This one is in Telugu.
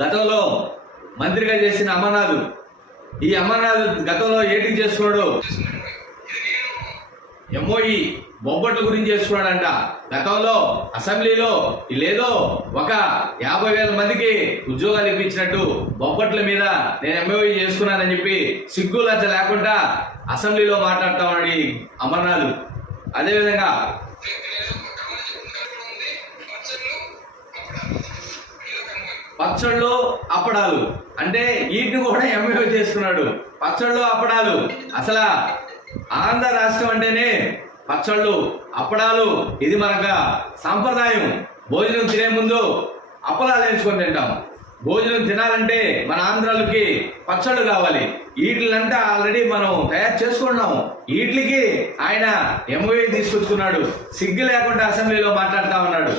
గతంలో మంత్రిగా చేసిన అమర్నాథ్, ఈ అమర్నాథ్ గతంలో ఏటికి చేసుకున్నాడు, ఎంఓఈ బొబ్బట్ల గురించి చేసుకున్నాడంట. గతంలో అసెంబ్లీలో లేదో ఒక 50,000 మందికి ఉద్యోగాలు ఇప్పించినట్టు బొబ్బట్ల మీద నేను ఎంఓఈ చేసుకున్నానని చెప్పి సిగ్గు లజ్జ లేకుండా అసెంబ్లీలో మాట్లాడుతామని అమర్నాథ్. అదేవిధంగా పచ్చళ్ళు అప్పడాలు అంటే వీటిని కూడా ఎంఓ చేసుకున్నాడు. పచ్చళ్ళు అప్పడాలు, అసలు ఆంధ్ర రాష్ట్రం అంటేనే పచ్చళ్ళు అప్పడాలు, ఇది మనకు సాంప్రదాయం. భోజనం తినే ముందు అప్పడాలు వేసుకొని తింటాం. భోజనం తినాలంటే మన ఆంధ్రాలకి పచ్చళ్ళు కావాలి. వీటిలంతా ఆల్రెడీ మనం తయారు చేసుకున్నాము. వీటికి ఆయన ఎంఓఏ తీసుకొచ్చుకున్నాడు. సిగ్గు లేకుండా అసెంబ్లీలో మాట్లాడుతా ఉన్నాడు.